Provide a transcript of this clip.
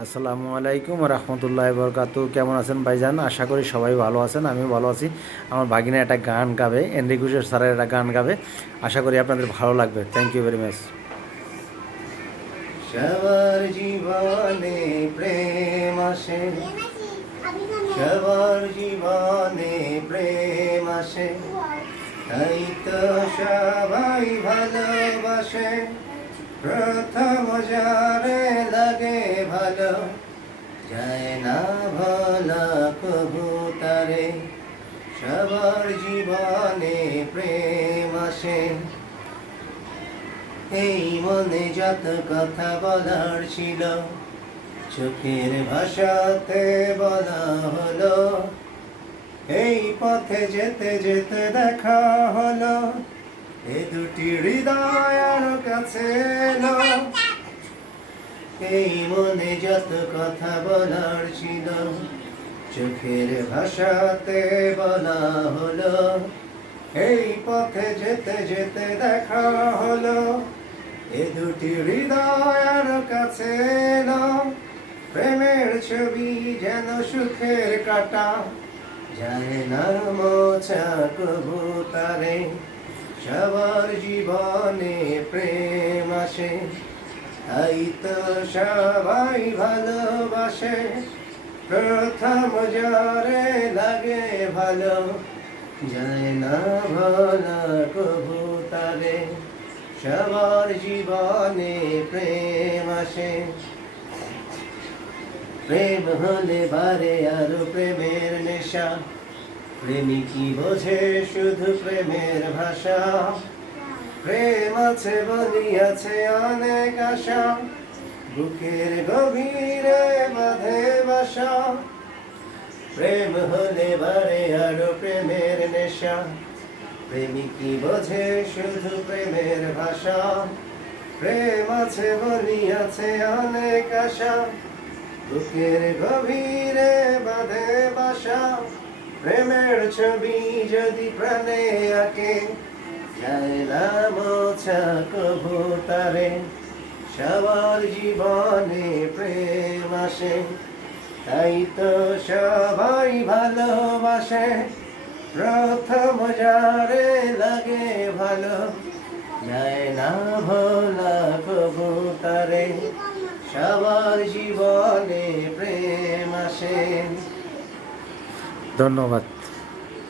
আসসালামু আলাইকুম রহমতুল্লাহ বরকাতু কেমন আছেন ভাইজান? আশা করি সবাই ভালো আছেন আমি ভালো আছি। আমার বাগিনা একটা গান গাবে এন্ড্রিকুশের স্যারের একটা গান গাবে। আশা করি আপনাদের ভালো লাগবে। থ্যাংক ইউ ভেরি মাচ সবার জীবনে প্রেম আসে। সবার জীবনে প্রেম আসে। তাই তো সবাই ভালোবাসে। প্রথম যারে যায় না ভালো কবু সবার জীবনে প্রেম আসে। এই মনে যত কথা বলার ছিল, চোখের ভাষাতে বলা হলো। এই পথে যেতে যেতে দেখা হলো, এ দুটি হৃদয় কাছে এলো। এই মনে যত কথা বলার ছিল, চোখের ভাষাতে বলা হলো, এই পথে যেতে যেতে দেখা হলো, এ দুটি হৃদয় আর কাছে প্রেমের ছবি যেন সুখের কাটা, যায় না মোছা কবুতারে, সবার জীবনে প্রেম আসে। তাই সবাই ভালোবাসে, প্রথম যারে লাগে ভালো। যায় না ভালো কবুতারে সবার জীবনে প্রেম আসে। প্রেম হলে বারে আরও প্রেমের নেশা। প্রেমিকি বোঝে শুধু প্রেমের ভাষা? প্রেম আছে, বলি আছে অনেক আশা। বুকের গভীরে বাঁধে বাসা। প্রেম হলে বারে আরও প্রেমের নেশা। প্রেমিকি বোঝে শুধু প্রেমের ভাষা। প্রেম আছে, বলি আছে অনেক আশা। বুকের গভীরে বাঁধে বাসা। প্রেমের ছবি যদি প্রাণে আঁকে যায় না মোছা তারে। সবার জীবনে প্রেম আসে, তাই তো সবাই ভালোবাসে। প্রথম যারে লাগে ভালো যায় না ভোলা তারে। সবার জীবনে প্রেম আসে। ধন্যবাদ।